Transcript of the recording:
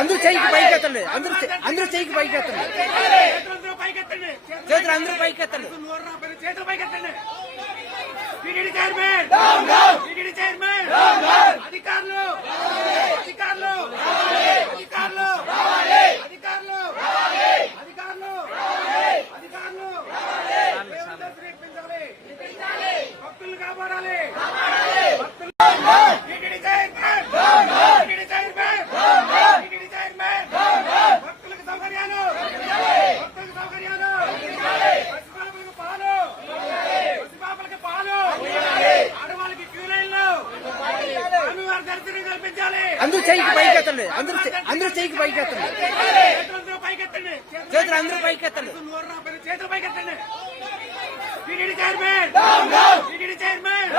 అందరూ చెయ్యికి పైకి ఎత్తండి. అందరూ చెయ్యికి పైకి ఎత్తండి. చేతులు అందరూ పైకి ఎత్తండి. చేతులు పైకి ఎత్తండి. టీటీడీ చైర్మన్, టీటీడీ చైర్మన్, అధికారులు అధికారులు అధికారులు అధికారులు అధికారులు అధికారులు భక్తులు కాపాడాలి. TTD chairman, TTD chairman, TTD chairman, భక్తులకు సౌకర్యాలు, భక్తులకు సౌకర్యాలు, పసిపాపలకు పాలు, పసిపాపలకు పాలు, ఆడవాళ్ళకి క్యూ లైన్లు, స్వామివారి దర్శనం కల్పించాలి. అందరూ చెయ్యికి పైకి ఎత్తండి. అందరూ చెయ్యికి పైకి ఎత్తండి. చేతులందరూ పైకెత్తండి. చేతులు అందరూ పైకి ఎత్తండి. చేతులు పైకెత్తండి. TTD chairman, TTD chairman,